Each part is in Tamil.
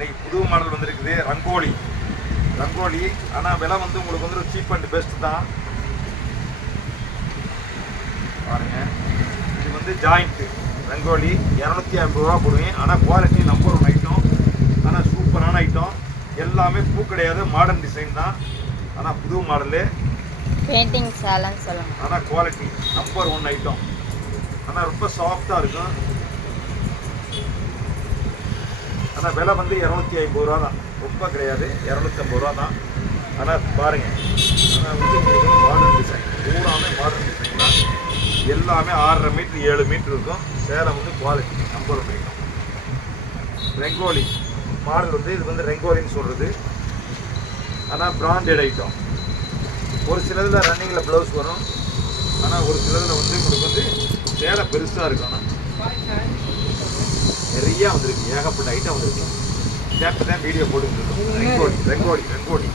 இன்னைக்கு புது மாடல் வந்திருக்குது ரங்கோலி. ரங்கோலி ஆனால் விலை வந்து உங்களுக்கு வந்து சீப் அண்ட் பெஸ்ட் தான். பாருங்க, இது வந்து ஜாயிண்ட்டு ரங்கோலி 250 ரூபா போடுவேன். ஆனால் குவாலிட்டி நம்பர் 1 ஐட்டம். ஆனால் சூப்பரான ஐட்டம். எல்லாமே பூ கிடையாது, மாடர்ன் டிசைன் தான். ஆனால் புது மாடலு பெயிண்டிங் சேலன்னு சொல்லுங்க. ஆனால் குவாலிட்டி நம்பர் 1 ஐட்டம். ஆனால் ரொம்ப சாஃப்டாக இருக்கும். ஆனால் விலை வந்து 250 ரூபா தான், ரொம்ப கிடையாது, 250 ரூபா தான். ஆனால் பாருங்கள், ஆனால் வந்து மாடர்ன் டிசைன், பூராமே மாடர்ன் டிசைன் தான். எல்லாமே 6.5 மீட்டர் 7 மீட்டர் இருக்கும். சேலை வந்து குவாலிட்டி நம்பர் 1 ஐட்டம். ரெங்கோலி மாடல் வந்து இது வந்து ரெங்கோலின்னு சொல்கிறது. ஆனால் பிராண்டட் ஐட்டம். ஒரு சிலதில் ரன்னிங்கில் ப்ளவுஸ் வரும். ஆனால் ஒரு சிலதில் வந்து உங்களுக்கு வந்து சேலை பெருசாக இருக்கும். ஆனால் நிறையா வந்திருக்கு, ஏகப்பட்ட ஐட்டம் வந்திருக்கு. கேட்டு தான் வீடியோ போட்டுருக்கோம். ரெங்கோலி ரெங்கோலி ரெங்கோலி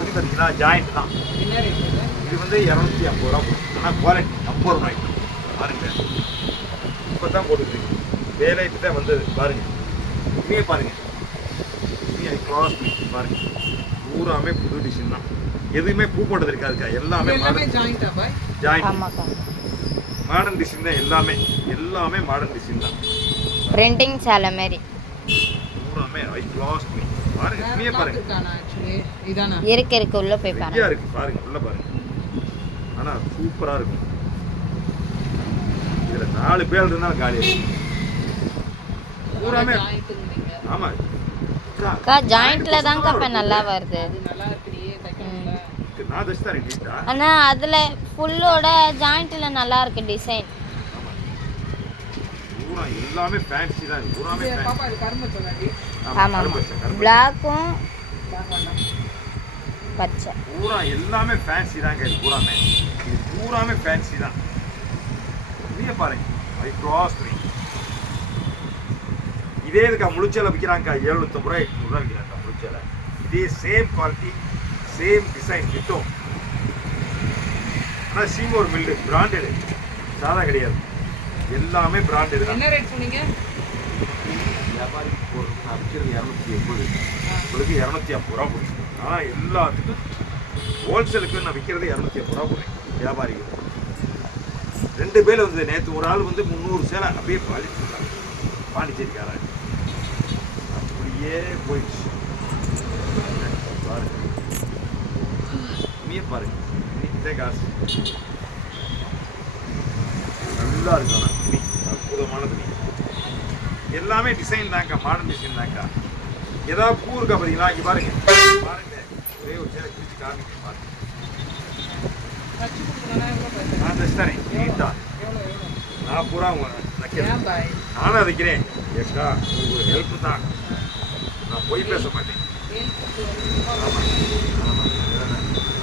இது பார்த்தீங்கன்னா ஜாயிண்ட் தான். இது வந்து 250 ரூபா போடும். ஆனால் குவாலிட்டி நம்பர் 1 ஐட்டம். பாருங்கள், இப்போ தான் போட்டுருக்கீங்க, வேலை இப்போ தான் வந்தது. பாருங்கள், இனிமே பாருங்கள், இனிமே கிராஸ் பாருங்கள், பூராமே புது டிசைன் தான். எதுவுமே பூ போட்டது இருக்காதுக்கா, எல்லாமே ஜாயிண்ட் மாடர்ன் டிசைன் தான். எல்லாமே எல்லாமே மாடர்ன் டிசைன் தான். பிரிண்டிங் சேலை மாதிரி பூராமே ஐ கிளாஸ் பாருங்க. இனிமே பாருங்க, இருக்கு உள்ள போய் பாருங்க. இருக்கு பாருங்க, உள்ள பாருங்க. ஆனால் சூப்பராக இருக்கும். இதில் 4 பேர் இருந்தாலும் காலி இருக்கும். பூராமே ஆமாம் அக்கா ஜாயிண்ட்ல தான்க்கா இப்போ நல்லா வருது. நான் தச்சு நீட்டா. ஆனால் அதில் ஃபுல்லோட ஜாயிண்ட்ல நல்லா இருக்கு டிசைன். பூரா எல்லாமே ஃபேன்சி தான். பூராமே ஆமாம், பிளாக்கும் பச்சை பூரா எல்லாமே ஃபேன்சி தாங்க. இது பூராமே, இது பூராமே ஃபேன்சி தான். நீங்க பாருங்க, ஐ கிராஸ் மீ. இதே இதுக்கா முழுச்சேலை விற்கிறாங்கக்கா 750 ரூபாய் 800 ரூபாய் விற்கிறாங்கக்கா முழுச்சேலை. இதே சேம் குவாலிட்டி சேம் டிசைன் கிட்டும். ஆனால் சீமோர் மில்லு பிராண்டடு, சாதா கிடையாது. எல்லாமே பிராண்டடு தான். என்ன ரேட் சொன்னீங்க? வியாபாரி போடுறது நான் விற்கிறது 280, உங்களுக்கு 250 ரூபா போடுச்சு. ஆனால் எல்லாத்துக்கும் ஹோல்சேலுக்கு நான் விற்கிறது 250 ரூபா போடுறேன் வியாபாரிகள். 2 பேர் வந்து நேற்று ஒரு ஆள் வந்து 300 சேலை அப்படியே பாலிச்சுருக்காங்க, பாண்டிச்சேரிக்காரன். அப்படியே போயிடுச்சு. பாருங்க, நீயே பாருங்க, நீ காசு நல்லா இருக்கு. ஆனால் துணி அற்புதமான துணி. எல்லாமே டிசைன் தாங்க்கா, மாடர்ன் டிசைன் தாங்க்கா. ஏதாவது பூ இருக்கா பார்த்தீங்களா? இங்கே பாருங்க பாருங்க, ஒரே ஒரு சேலை கிழிச்சு காமிக்க பாருங்க. நான் தச்சு தரேன் நீட்டா. நான் பூரா தைக்கிறேன், நானும் தைக்கிறேன். ஏக்கா ஒரு ஹெல்ப் தான், நான் போய் பேச மாட்டேன். ஆமாம் ஆமாம்,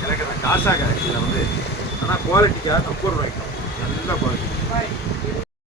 எனக்கு நான் காசாக இதில் வந்து. ஆனால் குவாலிட்டிக்காக 30 ரூபாய்க்கும் நல்ல குவாலிட்டி.